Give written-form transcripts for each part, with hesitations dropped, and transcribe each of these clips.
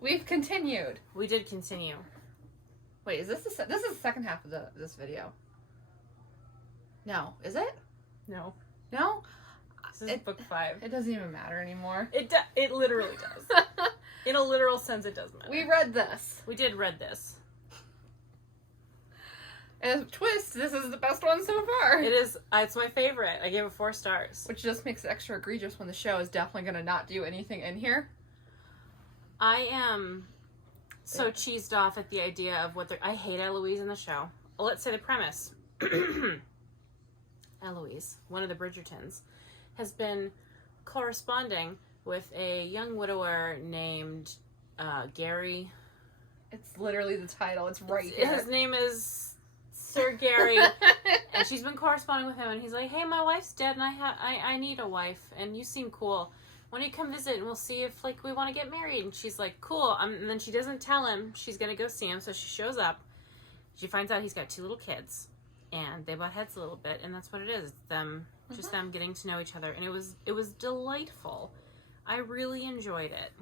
We've continued. We did continue. Wait, is this this is the second half of this video? No, is it? No. No? This is book 5. It doesn't even matter anymore. It literally does. In a literal sense, it does matter. We read this. We did read this. And twist, this is the best one so far. It is. It's my favorite. I gave it 4 stars. Which just makes it extra egregious when the show is definitely going to not do anything in here. I am so cheesed off at the idea of what they're... I hate Eloise in the show. Well, let's say the premise. Eloise, one of the Bridgertons, has been corresponding with a young widower named Gary. It's literally the title. It's right here. His name is Sir Gary. And she's been corresponding with him, and he's like, hey, my wife's dead, and I need a wife, and you seem cool. Why don't you come visit, and we'll see if, like, we want to get married. And she's like, cool. And then she doesn't tell him she's going to go see him, so she shows up. She finds out he's got 2 little kids, and they butt heads a little bit, and that's what it is. It's them, just them getting to know each other. And it was delightful. I really enjoyed it.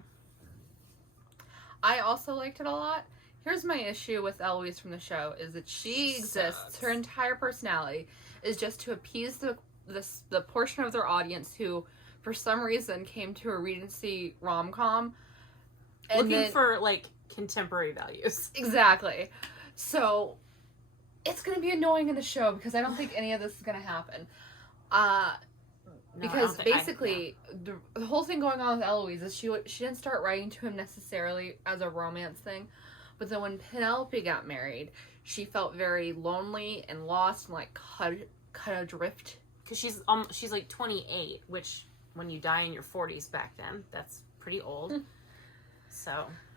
I also liked it a lot. Here's my issue with Eloise from the show, is that she exists, sucks. her entire personality is just to appease the portion of their audience who, for some reason, came to a Regency rom-com. Looking for, like, contemporary values. Exactly. So, it's going to be annoying in the show because I don't think any of this is going to happen. Because basically, the whole thing going on with Eloise is she didn't start writing to him necessarily as a romance thing. But then when Penelope got married, she felt very lonely and lost and, like, cut adrift. Because she's like 28, which when you die in your 40s back then, that's pretty old.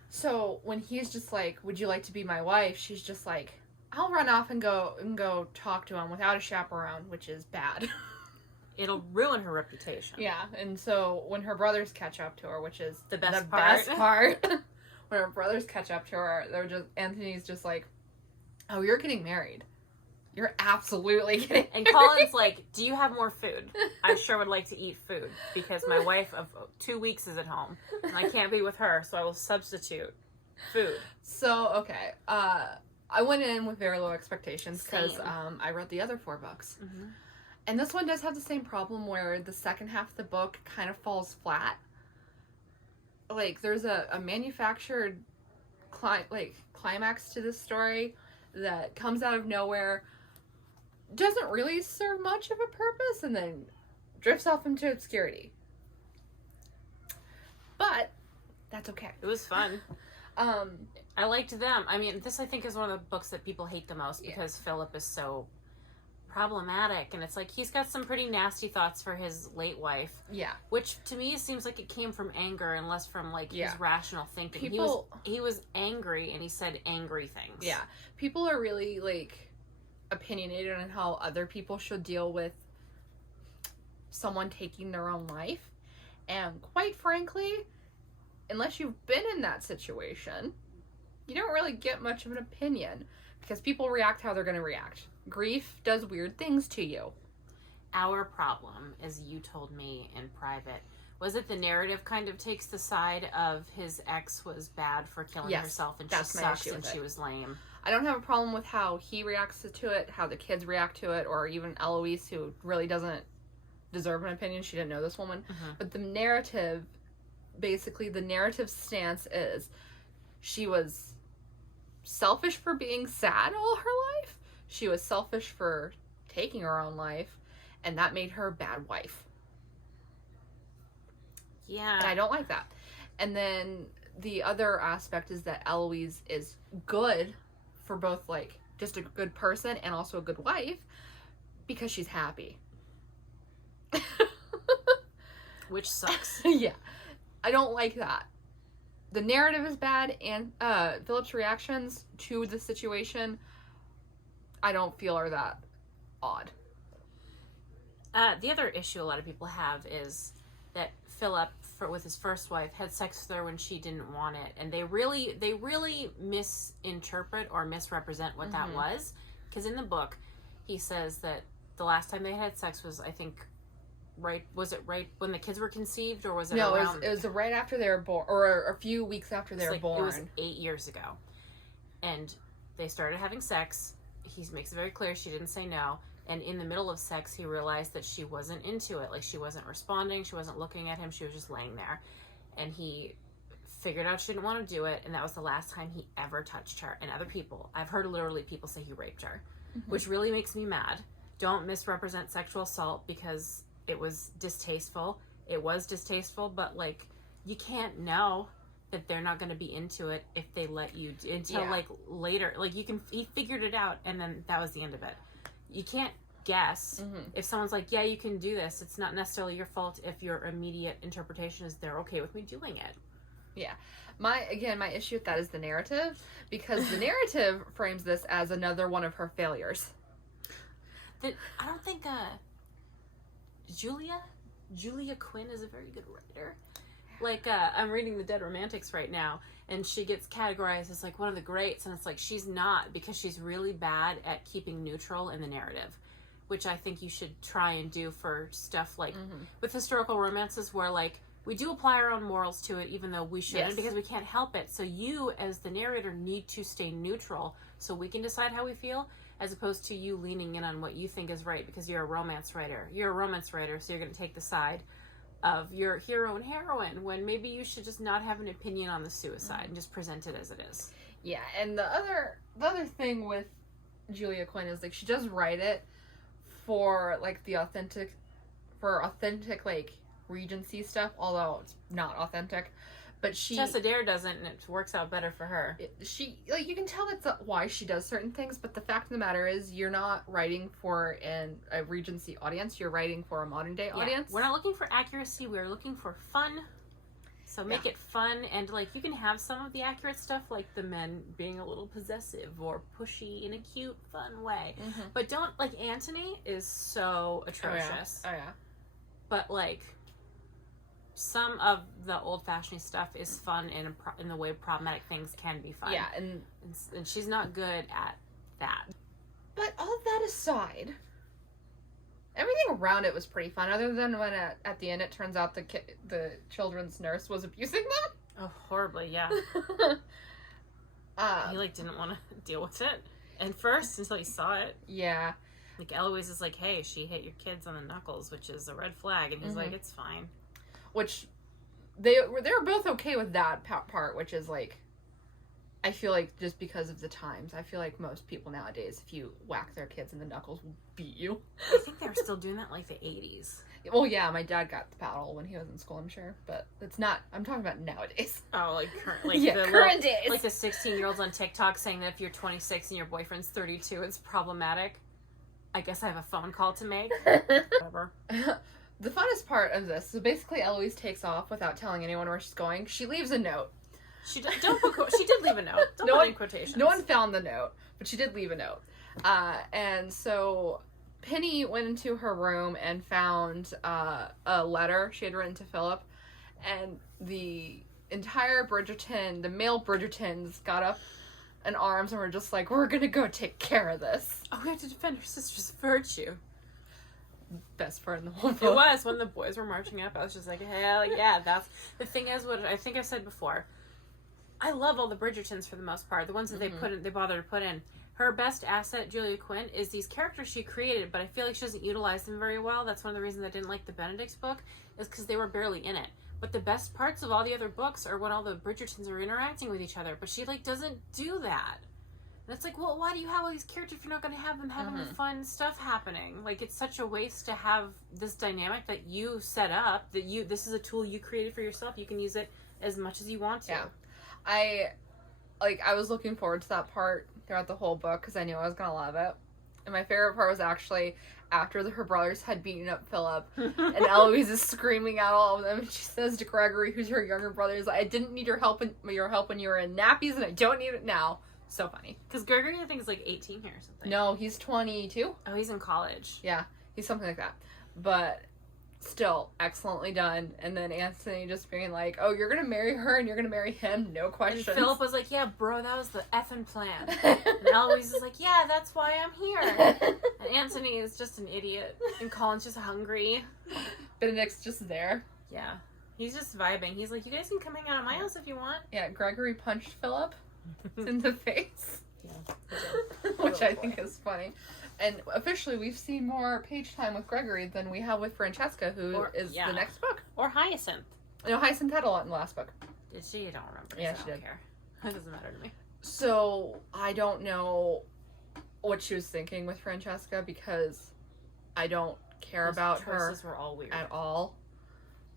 So when he's just like, would you like to be my wife? She's just like, I'll run off and go talk to him without a chaperone, which is bad. It'll ruin her reputation. Yeah, and so when her brothers catch up to her, which is the best part, when her brothers catch up to her, Anthony's just like, oh, you're getting married. You're absolutely getting married. And Colin's like, do you have more food? I sure would like to eat food because my wife of 2 weeks is at home and I can't be with her, so I will substitute food. So, okay. I went in with very low expectations because I read the other 4 books. Mm-hmm. And this one does have the same problem where the second half of the book kind of falls flat. Like, there's a manufactured climax to this story that comes out of nowhere, doesn't really serve much of a purpose, and then drifts off into obscurity. But that's okay. It was fun. I liked them. I mean, this I think is one of the books that people hate the most because Philip is so problematic, and it's like he's got some pretty nasty thoughts for his late wife. Yeah. Which to me seems like it came from anger and less from like his rational thinking. He was angry and he said angry things. Yeah. People are really like opinionated on how other people should deal with someone taking their own life. And quite frankly, unless you've been in that situation, you don't really get much of an opinion because people react how they're going to react. Grief does weird things to you. Our problem, as you told me in private, was that the narrative kind of takes the side of his ex was bad for killing herself and she sucks and she was lame. I don't have a problem with how he reacts to it, how the kids react to it, or even Eloise, who really doesn't deserve an opinion. She didn't know this woman. Mm-hmm. But the narrative, basically the narrative stance is she was selfish for being sad all her life. She was selfish for taking her own life, and that made her a bad wife. Yeah. And I don't like that. And then the other aspect is that Eloise is good for both, like, just a good person and also a good wife because she's happy. Which sucks. Yeah. I don't like that. The narrative is bad, and Philip's reactions to the situation I don't feel are that odd. The other issue a lot of people have is that Philip, with his first wife, had sex with her when she didn't want it, and they really misinterpret or misrepresent what that was. Because in the book, he says that the last time they had sex was, I think, was it right when the kids were conceived, or was it no, around? it was right after they were born, or a few weeks after they were born. It was 8 years ago. And they started having sex. He makes it very clear she didn't say no. And in the middle of sex, he realized that she wasn't into it. Like, she wasn't responding. She wasn't looking at him. She was just laying there. And he figured out she didn't want to do it. And that was the last time he ever touched her. And other people, I've heard literally people say he raped her, which really makes me mad. Don't misrepresent sexual assault because it was distasteful. It was distasteful, but, like, you can't know that they're not going to be into it if they let you until like later. Like, he figured it out, and then that was the end of it. You can't guess if someone's like, yeah, you can do this. It's not necessarily your fault if your immediate interpretation is they're okay with me doing it. Yeah. My issue with that is the narrative, because the narrative frames this as another one of her failures. I don't think Julia Quinn is a very good writer. Like, I'm reading The Dead Romantics right now, and she gets categorized as, like, one of the greats, and it's like, she's not, because she's really bad at keeping neutral in the narrative, which I think you should try and do for stuff like, with historical romances, where, like, we do apply our own morals to it, even though we shouldn't, because we can't help it. So you, as the narrator, need to stay neutral, so we can decide how we feel, as opposed to you leaning in on what you think is right, because you're a romance writer. You're a romance writer, so you're going to take the side of your hero and heroine, when maybe you should just not have an opinion on the suicide and just present it as it is. Yeah, and the other thing with Julia Quinn is, like, she does write it for, like, authentic like Regency stuff, although it's not authentic. But Tessa Dare doesn't, and it works out better for her. She, like, you can tell that's why she does certain things, but the fact of the matter is, you're not writing for a Regency audience, you're writing for a modern day audience. We're not looking for accuracy, we're looking for fun. So make it fun, and, like, you can have some of the accurate stuff, like the men being a little possessive or pushy in a cute, fun way. But don't, like, Antony is so atrocious. Oh yeah. But, like, some of the old-fashioned stuff is fun in the way problematic things can be fun. Yeah, and she's not good at that. But all that aside, everything around it was pretty fun, other than when at the end it turns out the children's nurse was abusing them. Oh, horribly, yeah. He, like, didn't want to deal with it at first until he saw it. Yeah. Like, Eloise is like, hey, she hit your kids on the knuckles, which is a red flag. And he's like, it's fine. Which, they were both okay with that part, which is, like, I feel like just because of the times, I feel like most people nowadays, if you whack their kids in the knuckles, will beat you. I think they were still doing that like the 80s. Well, yeah, my dad got the paddle when he was in school, I'm sure, but it's not, I'm talking about nowadays. Oh, like current, current days. Like the 16-year-olds on TikTok saying that if you're 26 and your boyfriend's 32, it's problematic. I guess I have a phone call to make. Whatever. The funnest part of this, so basically Eloise takes off without telling anyone where she's going. She leaves a note. She did leave a note. Don't put in quotations. No one found the note, but she did leave a note. And so Penny went into her room and found a letter she had written to Philip, and the entire Bridgerton, the male Bridgertons, got up in arms and were just like, we're gonna go take care of this. Oh, we have to defend her sister's virtue. Best part in the whole book. It was when the boys were marching up. I was just like, hell yeah. That's the thing. Is what I think I've said before. I love all the Bridgertons for the most part. The ones that they bother to put in. Her best asset, Julia Quinn, is these characters she created, but I feel like she doesn't utilize them very well. That's one of the reasons I didn't like the Benedict's book, is because they were barely in it. But the best parts of all the other books are when all the Bridgertons are interacting with each other. But she, like, doesn't do that. And it's like, well, why do you have all these characters if you're not going to have them having the fun stuff happening? Like, it's such a waste to have this dynamic that you set up, this is a tool you created for yourself. You can use it as much as you want to. Yeah. I was looking forward to that part throughout the whole book because I knew I was going to love it. And my favorite part was actually after her brothers had beaten up Philip and Eloise is screaming at all of them, and she says to Gregory, who's her younger brother, is like, I didn't need your help when you were in nappies, and I don't need it now. So funny. Because Gregory, I think, is like 18 here or something. No, he's 22. Oh, he's in college. Yeah, he's something like that. But still excellently done. And then Anthony just being like, oh, you're gonna marry her and you're gonna marry him, no questions. And Philip was like, yeah, bro, that was the effing plan. And Eloise is like, yeah, that's why I'm here. And Anthony is just an idiot. And Colin's just hungry. Benedict's just there. Yeah. He's just vibing. He's like, you guys can come hang out at my house if you want. Yeah, Gregory punched Philip in the face. Yeah. Which I think is funny. And officially, we've seen more page time with Gregory than we have with Francesca, who is the next book. Or Hyacinth. No, Hyacinth had a lot in the last book. Did she? I don't remember. Yeah, so she I don't did. care. It doesn't matter to me. So, I don't know what she was thinking with Francesca, because I don't care about her choices were all weird. at all.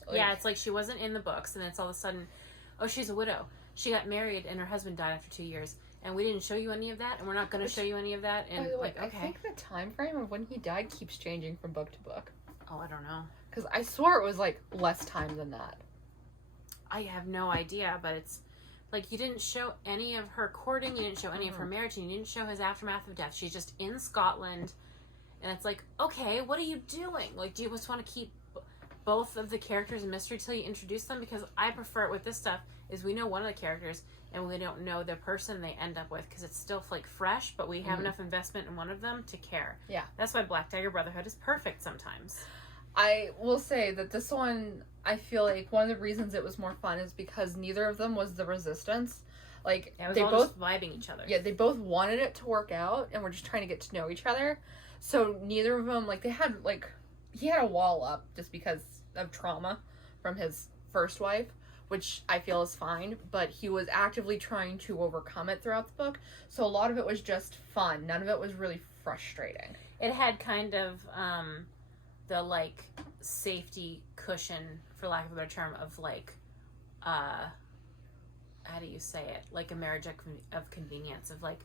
Like, yeah, it's like she wasn't in the books, and then it's all of a sudden, oh, she's a widow. She got married, and her husband died after 2 years. And we didn't show you any of that, and we're not going to show you any of that. And by the way, like, okay. I think the time frame of when he died keeps changing from book to book. Oh, I don't know. Because I swore it was like less time than that. I have no idea, but it's like you didn't show any of her courting, you didn't show any of her marriage, and you didn't show his aftermath of death. She's just in Scotland, and it's like, okay, what are you doing? Like, do you just want to keep both of the characters a mystery till you introduce them? Because I prefer it with this stuff is we know one of the characters and we don't know the person they end up with because it's still like fresh, but we have enough investment in one of them to care. Yeah. That's why Black Dagger Brotherhood is perfect sometimes. I will say that this one, I feel like one of the reasons it was more fun is because neither of them was the resistance. Like, yeah, it was they all both just vibing each other. Yeah, they both wanted it to work out and were just trying to get to know each other. So neither of them, like, they had, like, he had a wall up just because of trauma from his first wife, which I feel is fine, but he was actively trying to overcome it throughout the book. So a lot of it was just fun. None of it was really frustrating. It had kind of the like safety cushion, for lack of a better term, of like how do you say it? Like a marriage of convenience, of like,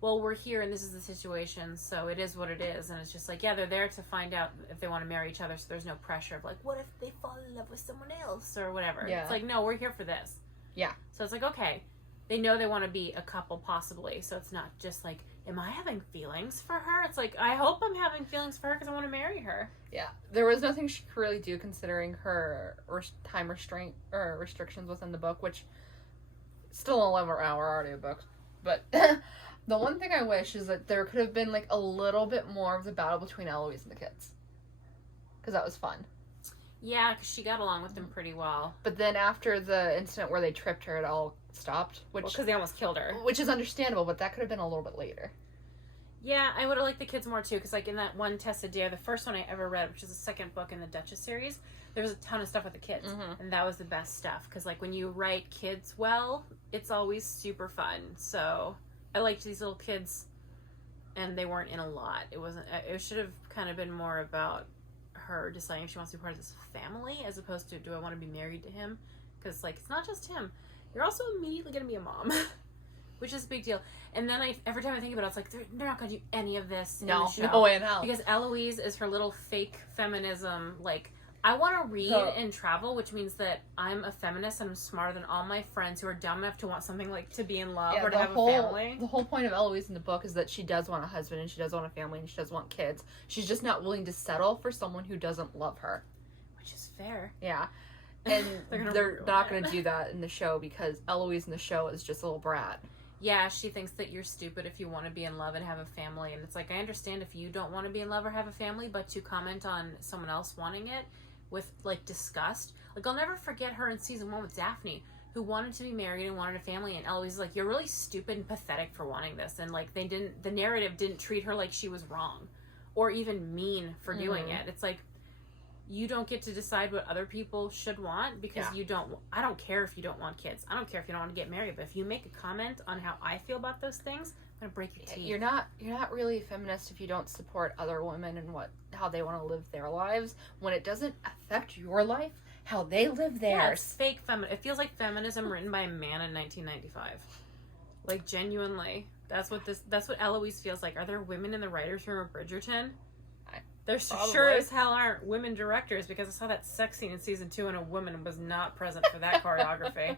well, we're here and this is the situation, so it is what it is. And it's just like, yeah, they're there to find out if they want to marry each other, so there's no pressure of like, what if they fall in love with someone else or whatever. Yeah. It's like, no, we're here for this. Yeah. So it's like, okay, they know they want to be a couple possibly, so it's not just like, am I having feelings for her? It's like, I hope I'm having feelings for her because I want to marry her. Yeah. There was nothing she could really do considering her time restraint or restrictions within the book, which still an 11-hour audiobook. But the one thing I wish is that there could have been like a little bit more of the battle between Eloise and the kids. Because that was fun. Yeah, because she got along with them pretty well. But then after the incident where they tripped her, it all stopped. Which, because they almost killed her. Which is understandable, but that could have been a little bit later. Yeah, I would have liked the kids more too, because like in that one Tessa Dare, the first one I ever read, which is the second book in the Duchess series, there was a ton of stuff with the kids. Mm-hmm. And that was the best stuff. Because like when you write kids well, it's always super fun. So I liked these little kids, and they weren't in a lot. It wasn't. It should have kind of been more about her deciding if she wants to be part of this family, as opposed to, do I want to be married to him? Because like it's not just him. You're also immediately going to be a mom, which is a big deal. And then every time I think about it, it's like they're not going to do any of this. No, in the show. No way in hell. Because Eloise is her little fake feminism, like, I want to read and travel, which means that I'm a feminist and I'm smarter than all my friends who are dumb enough to want something like to be in love or to have a family. The whole point of Eloise in the book is that she does want a husband and she does want a family and she does want kids. She's just not willing to settle for someone who doesn't love her. Which is fair. Yeah. And they're not going to do that in the show because Eloise in the show is just a little brat. Yeah, she thinks that you're stupid if you want to be in love and have a family. And it's like, I understand if you don't want to be in love or have a family, but to comment on someone else wanting it with like disgust. Like, I'll never forget her in season 1 with Daphne, who wanted to be married and wanted a family, and Eloise is like, you're really stupid and pathetic for wanting this. And like the narrative didn't treat her like she was wrong or even mean for doing it. It's like, you don't get to decide what other people should want because you don't. I don't care if you don't want kids. I don't care if you don't want to get married. But if you make a comment on how I feel about those things, I'm gonna break your teeth. You're not really a feminist if you don't support other women and how they want to live their lives when it doesn't affect your life, how they live theirs. Yeah, it's fake it feels like feminism written by a man in 1995. Like, genuinely, that's what Eloise feels like. Are there women in the writers' room of Bridgerton? There sure as hell aren't women directors, because I saw that sex scene in season 2 and a woman was not present for that choreography.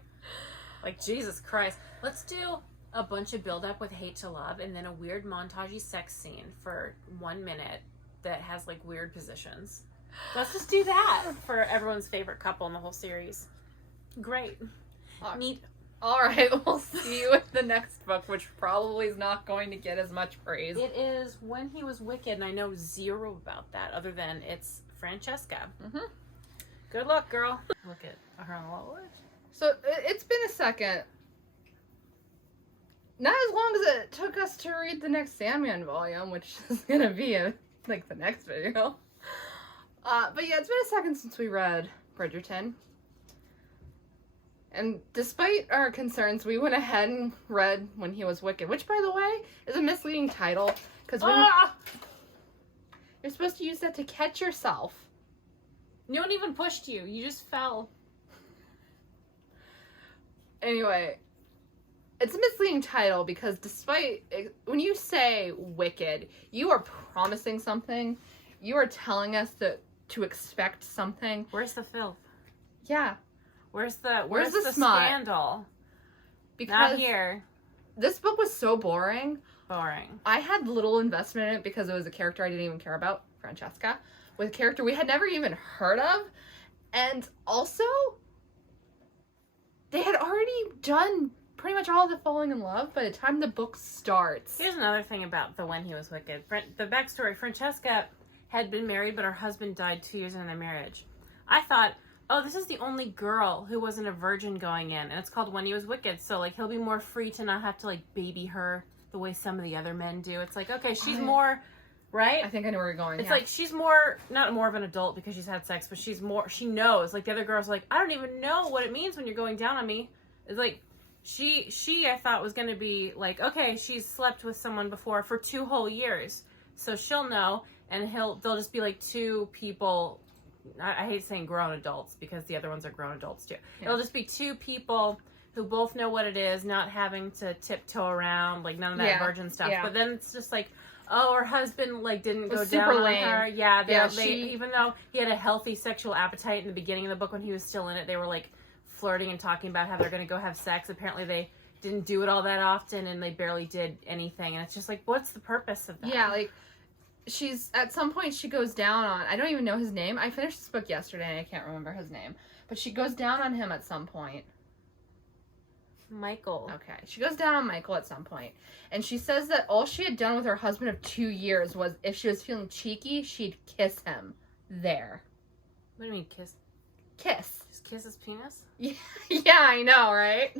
Like, Jesus Christ. Let's do a bunch of build-up with hate to love and then a weird montagey sex scene for 1 minute that has, like, weird positions. Let's just do that for everyone's favorite couple in the whole series. Great. Neat. All right, we'll see you with the next book, which probably is not going to get as much praise. It is When He Was Wicked, and I know zero about that other than it's Francesca. Mm-hmm. Good luck, girl. Look at her on the wall. So it's been a second. Not as long as it took us to read the next Sandman volume, which is going to be the next video. But yeah, it's been a second since we read Bridgerton. And despite our concerns, we went ahead and read When He Was Wicked, which, by the way, is a misleading title. Because you're supposed to use that to catch yourself. No one even pushed you. You just fell. Anyway, it's a misleading title because when you say wicked, you are promising something. You are telling us to expect something. Where's the filth? Yeah. Where's the scandal? Because not here. This book was so boring. Boring. I had little investment in it because it was a character I didn't even care about, Francesca, with a character we had never even heard of. And also, they had already done pretty much all the falling in love by the time the book starts. Here's another thing about the When He Was Wicked. The backstory, Francesca had been married, but her husband died 2 years into their marriage. I thought, oh, this is the only girl who wasn't a virgin going in, and it's called When He Was Wicked, so, he'll be more free to not have to, baby her the way some of the other men do. It's like, okay, she's more, right? I think I know where you're going. It's like, she's not more of an adult because she's had sex, but she knows. The other girl's like, I don't even know what it means when you're going down on me. It's like, she I thought was going to be like, okay, she's slept with someone before for 2 whole years, so she'll know, and they'll just be two people. I hate saying grown adults because the other ones are grown adults too. Yeah. It'll just be 2 people who both know what it is, not having to tiptoe around, none of that virgin stuff. Yeah. But then it's just oh, her husband didn't go down on her. Yeah, even though he had a healthy sexual appetite in the beginning of the book when he was still in it, they were flirting and talking about how they're going to go have sex. Apparently they didn't do it all that often, and they barely did anything. And it's just what's the purpose of that? Yeah, at some point she goes down on, I don't even know his name. I finished this book yesterday and I can't remember his name. But she goes down on him at some point. Michael. Okay. She goes down on Michael at some point. And she says that all she had done with her husband of 2 years was if she was feeling cheeky, she'd kiss him there. What do you mean kiss? Kiss. Just kiss his penis? Yeah, I know, right?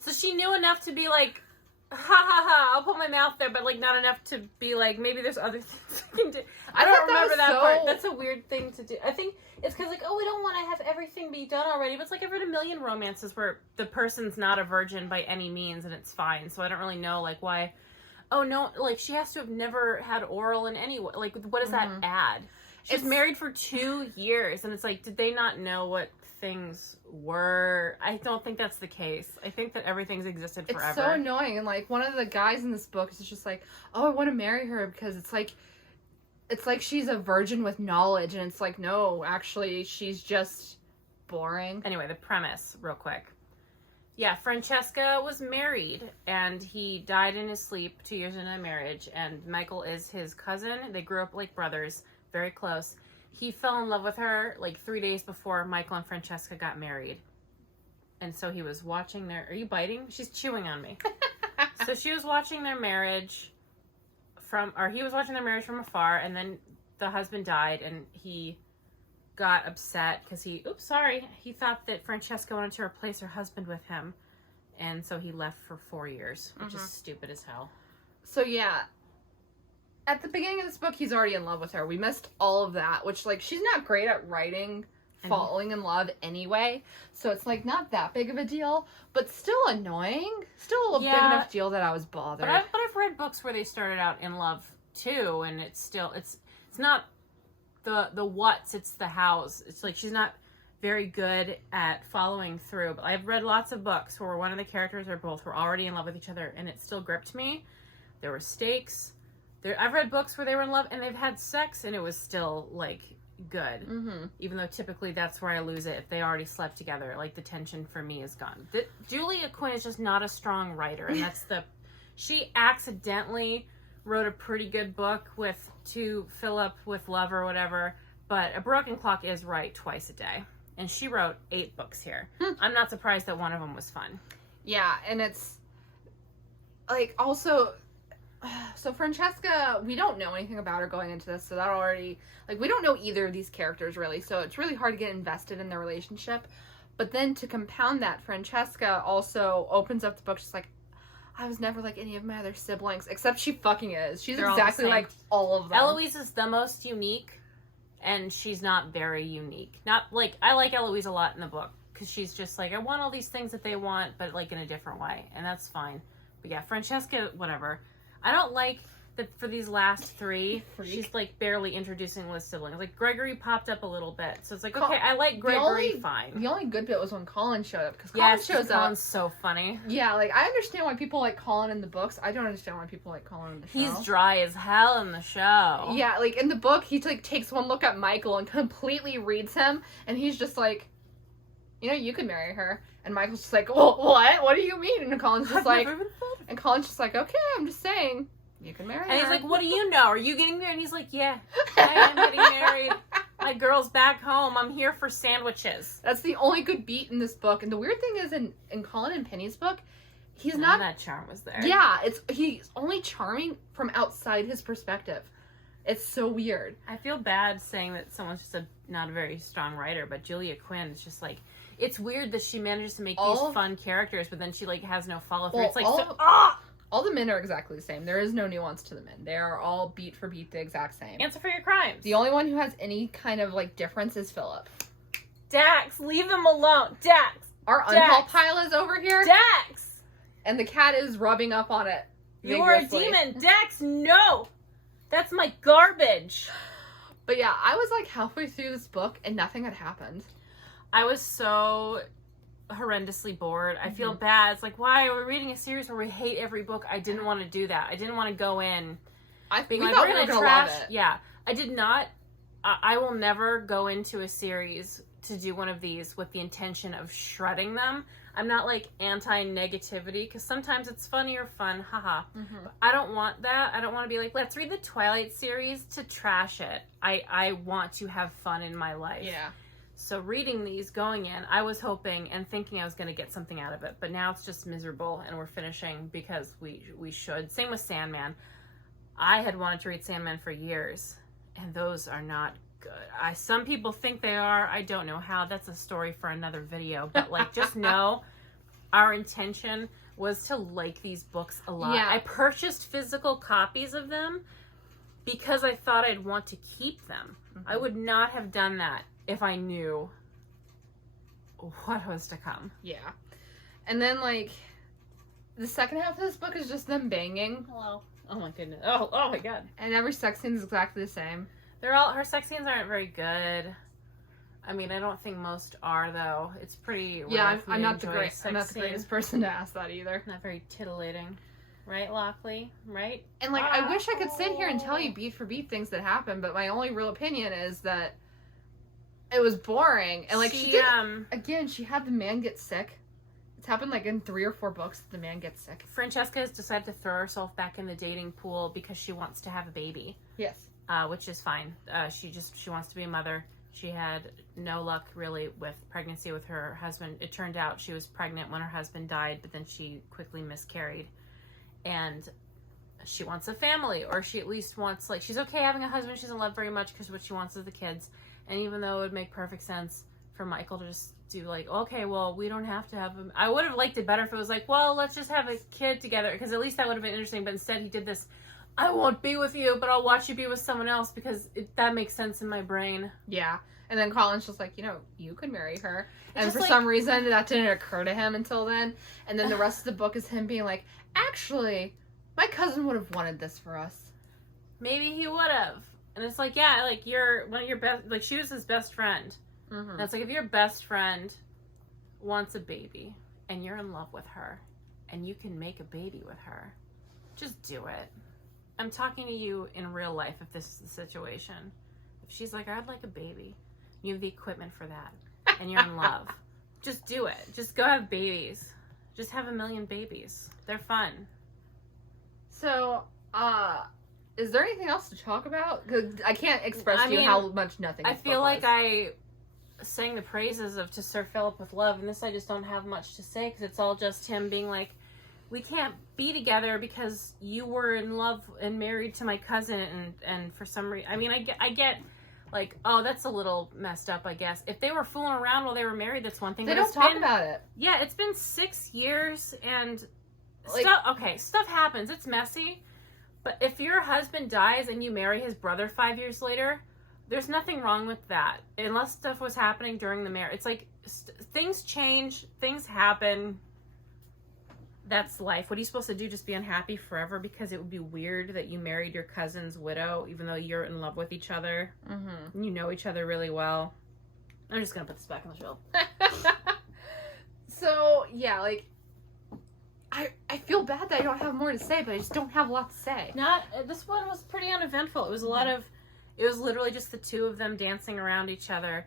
So she knew enough to be ha ha ha, I'll put my mouth there, but not enough to be maybe there's other things I can do. I don't remember that part. That's a weird thing to do. I think it's because we don't want to have everything be done already, but it's I've read a million romances where the person's not a virgin by any means and it's fine, so I don't really know why. Oh no, she has to have never had oral in any way. What does that add? She's married for 2 years, and it's did they not know what things were? I don't think that's the case. I think that everything's existed forever. It's so annoying, and one of the guys in this book is just oh, I want to marry her because it's like she's a virgin with knowledge, and it's no, actually she's just boring. Anyway, the premise real quick. Yeah, Francesca was married, and he died in his sleep 2 years into a marriage, and Michael is his cousin. They grew up like brothers, very close. He fell in love with her 3 days before Michael and Francesca got married. And so he was watching their... Are you biting? She's chewing on me. So she was watching their marriage he was watching their marriage from afar, and then the husband died, and he got upset because he thought that Francesca wanted to replace her husband with him. And so he left for 4 years, which is stupid as hell. So yeah, at the beginning of this book, he's already in love with her. We missed all of that, which, she's not great at writing falling in love anyway. So it's, not that big of a deal, but still annoying. Still a big enough deal that I was bothered. But I've read books where they started out in love, too, and it's not the what's, it's the hows. It's she's not very good at following through. But I've read lots of books where one of the characters or both were already in love with each other, and it still gripped me. There were stakes. I've read books where they were in love and they've had sex and it was still good. Even though typically that's where I lose it. If they already slept together, the tension for me is gone. Julia Quinn is just not a strong writer, and she accidentally wrote a pretty good book to fill up with love or whatever, But A Broken Clock is right twice a day. And she wrote 8 books here. I'm not surprised that one of them was fun. Yeah, and it's, like, also... So Francesca, we don't know anything about her going into this, so that already... Like, we don't know either of these characters, really, so it's really hard to get invested in their relationship. But then, to compound that, Francesca also opens up the book just like, I was never like any of my other siblings, except she fucking is. She's exactly like all of them. Eloise is the most unique, and she's not very unique. Not, like, I like Eloise a lot in the book, because she's just like, I want all these things that they want, but, like, in a different way, and that's fine. But yeah, Francesca, whatever. I don't like that for these last 3, she's, like, barely introducing the siblings. Like, Gregory popped up a little bit, so it's like, okay, I like Gregory, fine. The only good bit was when Colin showed up, because Colin shows up. Colin's so funny. Yeah, like, I understand why people like Colin in the books. I don't understand why people like Colin in the show. He's dry as hell in the show. Yeah, like, in the book, he, like, takes one look at Michael and completely reads him, and he's just like, you know, you could marry her. And Michael's just like, well, what? What do you mean? And Colin's just like, okay, I'm just saying, you can marry her. And he's like, what do you know? Are you getting married? And he's like, yeah, I am getting married. My girl's back home. I'm here for sandwiches. That's the only good beat in this book. And the weird thing is, in Colin and Penny's book, he's not... that charm was there. Yeah, he's only charming from outside his perspective. It's so weird. I feel bad saying that someone's just not a very strong writer, but Julia Quinn is just like... It's weird that she manages to make these fun characters, but then she, like, has no follow-through. Well, it's like, all the men are exactly the same. There is no nuance to the men. They are all beat for beat the exact same. Answer for your crimes. The only one who has any kind of, like, difference is Philip. Dax, leave him alone. Dax. Our unhaul pile is over here. Dax. And the cat is rubbing up on it. You're a demon. Dax, no. That's my garbage. But yeah, I was, like, halfway through this book and nothing had happened. I was so horrendously bored. I feel bad. It's like, why are we reading a series where we hate every book? I didn't want to do that. I didn't want to go in being like, we're going to trash. Yeah, I did not. I will never go into a series to do one of these with the intention of shredding them. I'm not like anti-negativity, because sometimes it's funny or fun, haha. But I don't want that. I don't want to be like, let's read the Twilight series to trash it. I want to have fun in my life. Yeah. So reading these, going in, I was hoping and thinking I was going to get something out of it. But now it's just miserable, and we're finishing because we should. Same with Sandman. I had wanted to read Sandman for years, and those are not good. Some people think they are. I don't know how. That's a story for another video. But, like, just know our intention was to like these books a lot. Yeah. I purchased physical copies of them because I thought I'd want to keep them. I would not have done that if I knew what was to come. Yeah. And then, like, the second half of this book is just them banging. Hello. Oh my goodness. Oh my god. And every sex scene is exactly the same. Her sex scenes aren't very good. I mean, I don't think most are, though. It's pretty rare. Yeah, I'm not the greatest person to ask that either. Not very titillating. Right, Lockley? Right? And, like, I wish I could sit here and tell you beat for beat things that happen, but my only real opinion is that it was boring. And, like, she did, again, she had the man get sick. It's happened, like, in 3 or 4 books that the man gets sick. Francesca has decided to throw herself back in the dating pool because she wants to have a baby. Yes. Which is fine. She wants to be a mother. She had no luck, really, with pregnancy with her husband. It turned out she was pregnant when her husband died, but then she quickly miscarried. And she wants a family, or she at least wants, like, she's okay having a husband she doesn't love very much because what she wants is the kids. And even though it would make perfect sense for Michael to just do, like, okay, well, we don't have to have him. I would have liked it better if it was like, well, let's just have a kid together, because at least that would have been interesting. But instead he did this, I won't be with you, but I'll watch you be with someone else, because that makes sense in my brain. Yeah. And then Colin's just like, you could marry her. And for some reason, that didn't occur to him until then. And then the rest of the book is him being like, actually, my cousin would have wanted this for us. Maybe he would have. And it's like, yeah, like, you're one of your best, like, she was his best friend. And it's like, if your best friend wants a baby, and you're in love with her, and you can make a baby with her, just do it. I'm talking to you in real life if this is the situation. If she's like, I'd like a baby, you have the equipment for that, and you're in love, just do it. Just go have babies. Just have 1 million babies. They're fun. So, is there anything else to talk about? Because I can't express to you how much nothing. I feel like I sang the praises of To Sir Philip with Love, and this I just don't have much to say because it's all just him being like, we can't be together because you were in love and married to my cousin, and for some reason, I mean, I get like, oh, that's a little messed up, I guess. If they were fooling around while they were married, that's one thing. They don't talk about it. Yeah, it's been 6 years, and like, stuff happens. It's messy. But if your husband dies and you marry his brother 5 years later, there's nothing wrong with that. Unless stuff was happening during the marriage. It's like, things change, things happen. That's life. What are you supposed to do? Just be unhappy forever? Because it would be weird that you married your cousin's widow, even though you're in love with each other. Mm-hmm. And you know each other really well. I'm just going to put this back on the shelf. So, yeah, like, I feel bad that I don't have more to say, but I just don't have a lot to say. This one was pretty uneventful. It was it was literally just the two of them dancing around each other.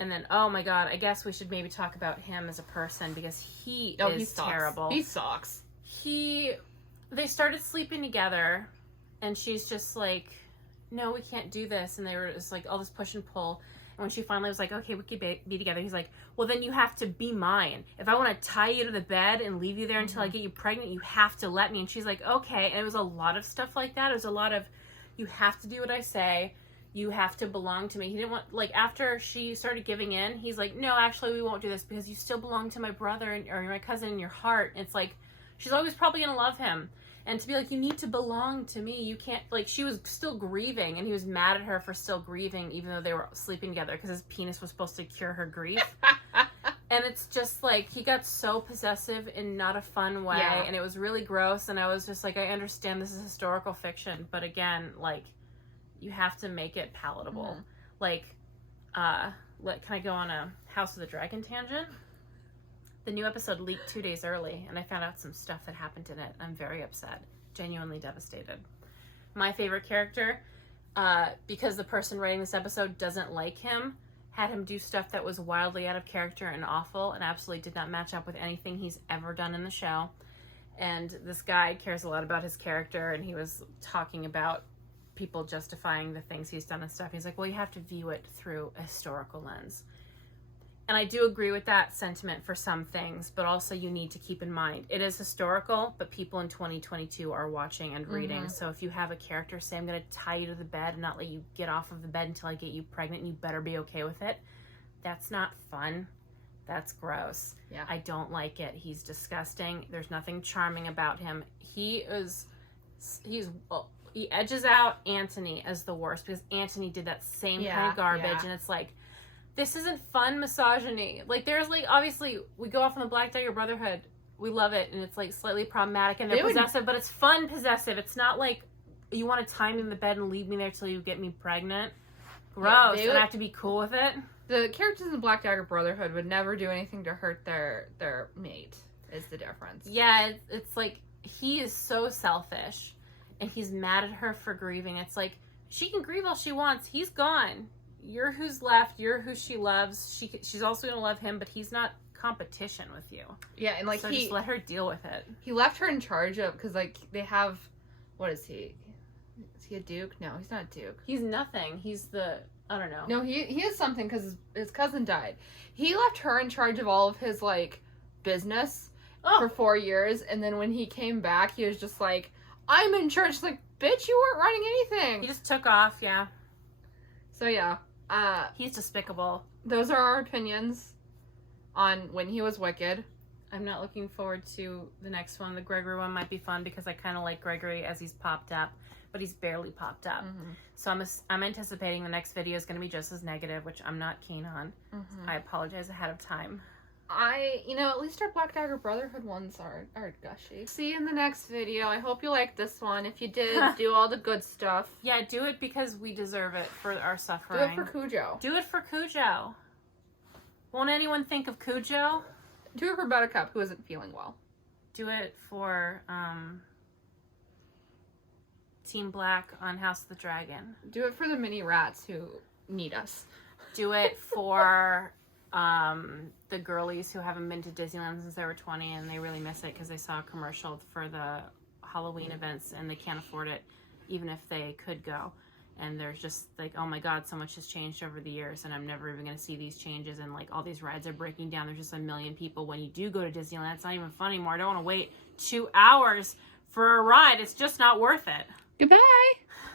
And then, oh my god, I guess we should maybe talk about him as a person because he is terrible. He sucks. They started sleeping together, and she's just like, no, we can't do this. And they were just like all this push and pull. And when she finally was like, okay, we could be together, he's like, well, then you have to be mine. If I want to tie you to the bed and leave you there until I get you pregnant, you have to let me. And she's like, okay. And it was a lot of stuff like that. It was a lot of, you have to do what I say. You have to belong to me. He didn't want, like, after she started giving in, he's like, no, actually, we won't do this because you still belong to my brother or my cousin in your heart. And it's like, she's always probably going to love him. And to be like, you need to belong to me. You can't, like, she was still grieving, and he was mad at her for still grieving, even though they were sleeping together, because his penis was supposed to cure her grief. And it's just, like, he got so possessive in not a fun way, and it was really gross, and I was just like, I understand this is historical fiction, but again, like, you have to make it palatable. Mm-hmm. Like, can I go on a House of the Dragon tangent? The new episode leaked 2 days early, and I found out some stuff that happened in it. I'm very upset. Genuinely devastated. My favorite character, because the person writing this episode doesn't like him, had him do stuff that was wildly out of character and awful and absolutely did not match up with anything he's ever done in the show. And this guy cares a lot about his character, and he was talking about people justifying the things he's done and stuff. He's like, well, you have to view it through a historical lens. And I do agree with that sentiment for some things, but also you need to keep in mind, it is historical, but people in 2022 are watching and reading. Mm-hmm. So if you have a character say, I'm going to tie you to the bed and not let you get off of the bed until I get you pregnant, and you better be okay with it. That's not fun. That's gross. Yeah. I don't like it. He's disgusting. There's nothing charming about him. He edges out Anthony as the worst because Anthony did that same kind of garbage, and it's like, this isn't fun misogyny. Like, there's, like, obviously, we go off on the Black Dagger Brotherhood. We love it, and it's, like, slightly problematic, and they're possessive, but it's fun possessive. It's not like you want to tie me in the bed and leave me there till you get me pregnant. Gross. And I have to be cool with it. The characters in the Black Dagger Brotherhood would never do anything to hurt their mate, is the difference. Yeah, it's like, he is so selfish, and he's mad at her for grieving. It's like, she can grieve all she wants. He's gone. You're who's left. You're who she loves. She's also going to love him, but he's not competition with you. Yeah, and, like, so just let her deal with it. He left her in charge of, because, like, they have, what is he? Is he a duke? No, he's not a duke. He's nothing. He's I don't know. No, he is something because his cousin died. He left her in charge of all of his, like, business for 4 years, and then when he came back, he was just like, I'm in charge. It's like, bitch, you weren't running anything. He just took off, yeah. So, yeah. He's despicable. Those are our opinions on When He Was Wicked. I'm not looking forward to the next one. The Gregory one might be fun because I kind of like Gregory as he's popped up, but he's barely popped up. Mm-hmm. So I'm anticipating the next video is going to be just as negative, which I'm not keen on. Mm-hmm. I apologize ahead of time. At least our Black Dagger Brotherhood ones are gushy. See you in the next video. I hope you liked this one. If you did, do all the good stuff. Yeah, do it because we deserve it for our suffering. Do it for Cujo. Do it for Cujo. Won't anyone think of Cujo? Do it for Buttercup, who isn't feeling well. Do it for Team Black on House of the Dragon. Do it for the mini rats who need us. Do it for the girlies who haven't been to Disneyland since they were 20 and they really miss it because they saw a commercial for the Halloween events and they can't afford it. even if they could go. And there's just like, oh my God, so much has changed over the years, and I'm never even going to see these changes. And like all these rides are breaking down. There's just a million people. When you do go to Disneyland, it's not even fun anymore. I don't want to wait 2 hours for a ride. It's just not worth it. Goodbye.